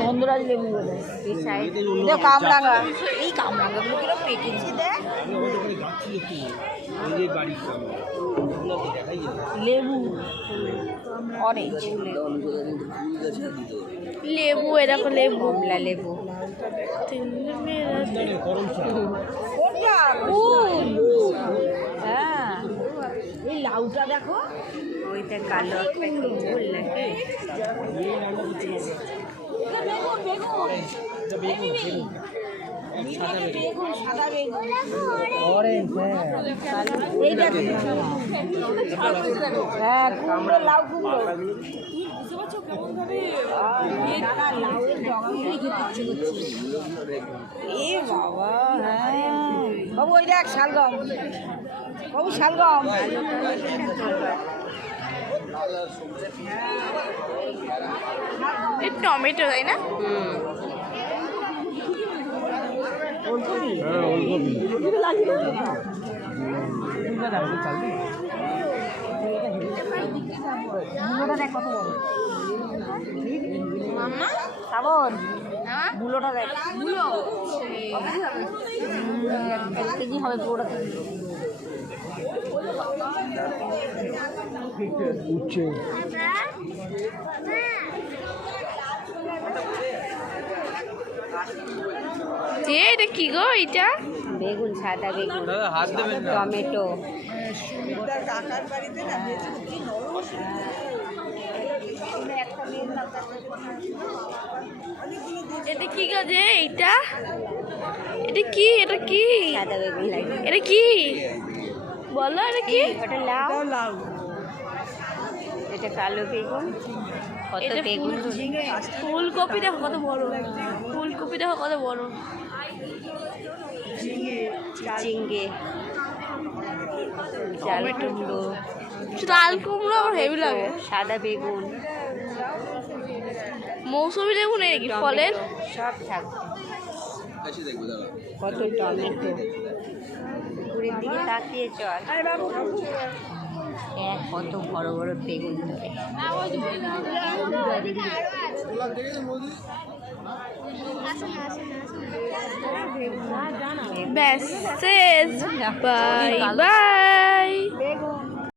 গন্ধরাজ লেবু বলে কামরাঙা, এই কামরাঙাগুলো কিরকম পেকেছে দেখ। লেবু অরেঞ্জ লেবু, এরকম লেবু, কমলা লেবু, হ্যাঁ এই লাউটা দেখো, ওইটা কালো অরেঞ্জ, হ্যাঁ কুমড়ো, লাউ কুমড়ো, এ বাবা, হ্যাঁ বাবু ওই দেখ শালগম, বাবু শালগম, টমেটো তাই না? শ্রাবণ মূলোটা দেখ, কেজি হবে পুরোটা উঠছে। এটা কি গো? এটা বেগুন, সাদা বেগুন, টমেটো, এটা কি গাছ? এইটা এটা কি? এটা কি? সাদা বেগুন লাগে। এটা কি বলো? এটা কি? ওটা লাউ, এটা কালো বেগুন, কত বেগুন, ফুলকপি দেখো কত বড়, ফুলকপি দেখো কত বড়, ঝিঙ্গে, চাল কুমড়ো, লাল কুমড়ো আমার হেভি লাগে, সাদা বেগুন, মৌসুমি লেবু নেই নাকি ফলের? সব থাকবে, কত টমেটো, পুকুরের দিকে তাকিয়ে চল, কত বড় বড় বেগুন ধরে, ব্যাস শেষ, বাই বাই।